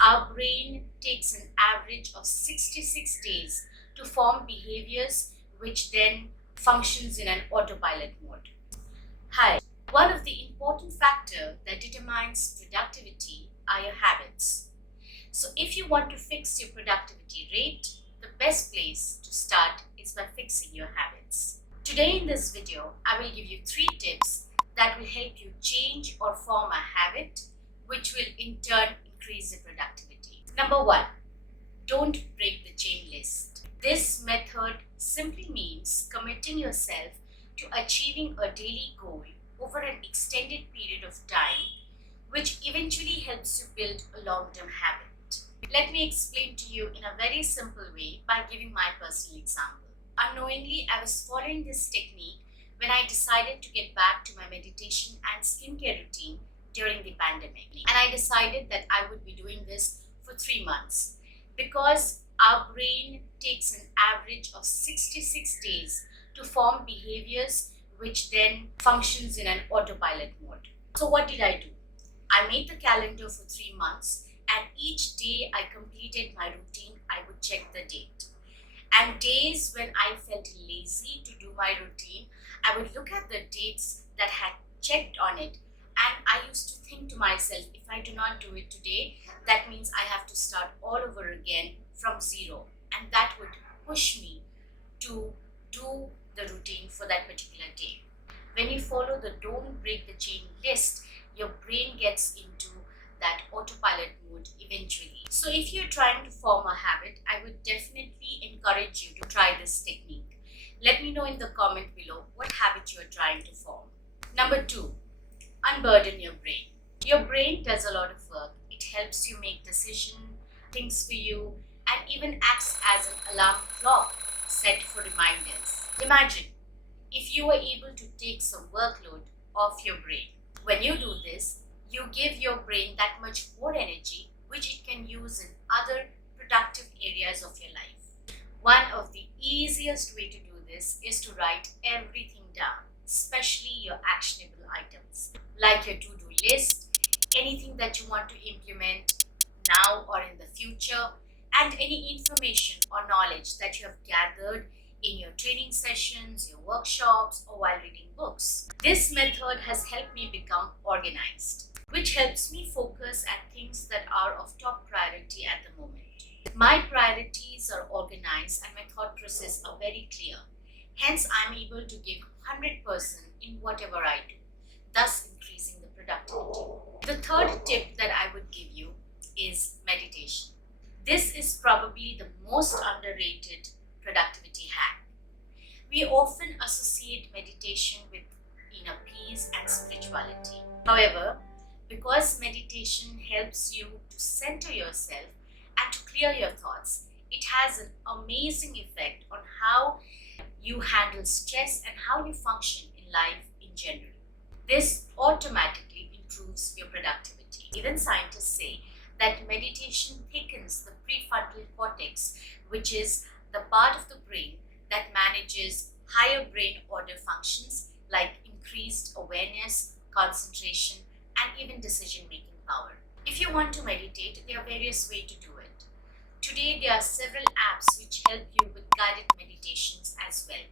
Our brain takes an average of 66 days to form behaviors which then functions in an autopilot mode. Hi, one of the important factors that determines productivity are your habits. So if you want to fix your productivity rate, the best place to start is by fixing your habits. Today in this video, I will give you 3 tips that will help you change or form a habit which will in turn increase your productivity. Number 1, don't break the chain list. This method simply means committing yourself to achieving a daily goal over an extended period of time, which eventually helps you build a long-term habit. Let me explain to you in a very simple way by giving my personal example. Unknowingly, I was following this technique when I decided to get back to my meditation and skincare routine during the pandemic. And I decided that I would be doing this for 3 months because our brain takes an average of 66 days to form behaviors which then functions in an autopilot mode. So what did I do? I made the calendar for 3 months, and each day I completed my routine, I would check the date. And days when I felt lazy to do my routine, I would look at the dates that had checked on it, and I used to think to myself, if I do not do it today, that means I have to start all over again from zero, and that would push me to do the routine for that particular day. When you follow the don't break the chain list, your brain gets into that autopilot mode eventually. So if you're trying to form a habit, I would definitely encourage you to try this technique. Let me know in the comment below what habit you are trying to form. Number 2, unburden your brain. Your brain does a lot of work. It helps you make decisions, thinks for you, and even acts as an alarm clock set for reminders. Imagine if you were able to take some workload off your brain. When you do this, you give your brain that much more energy which it can use in other productive areas of your life. One of the easiest way to do this is to write everything down, especially your actionable items, like your to-do list, anything that you want to implement now or in the future, and any information or knowledge that you have gathered in your training sessions, your workshops, or while reading books. This method has helped me become organized, which helps me focus at things that are of top priority at the moment. My priorities are organized and my thought process are very clear. Hence, I'm able to give 100% in whatever I do, thus increasing the productivity. The third tip that I would give you is meditation. This is probably the most underrated productivity hack. We often associate meditation with inner peace and spirituality. However, because meditation helps you to center yourself and to clear your thoughts, it has an amazing effect on how you handle stress and how you function in life in general. This automatically improves your productivity. Even scientists say that meditation thickens the prefrontal cortex, which is the part of the brain that manages higher brain order functions like increased awareness, concentration, and even decision-making power. If you want to meditate, there are various ways to do it. Today, there are several apps which help you with guided meditations as well.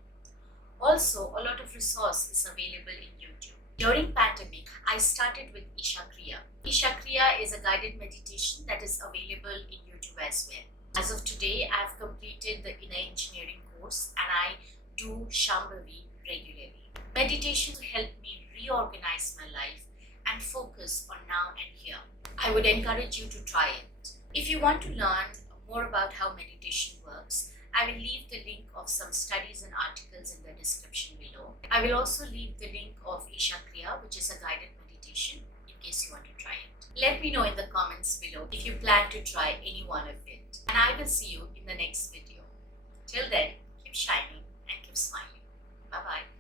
Also, a lot of resource is available in YouTube. During pandemic, I started with Isha Kriya. Isha Kriya is a guided meditation that is available in YouTube as well. As of today, I have completed the inner engineering course and I do Shambhavi regularly. Meditation helped me reorganize my life and focus on now and here. I would encourage you to try it. If you want to learn more about how meditation works, I will leave the link of some studies and articles in the description below. I will also leave the link of Isha Kriya, which is a guided meditation, in case you want to try it. Let me know in the comments below if you plan to try any one of it. And I will see you in the next video. Till then, keep shining and keep smiling. Bye-bye.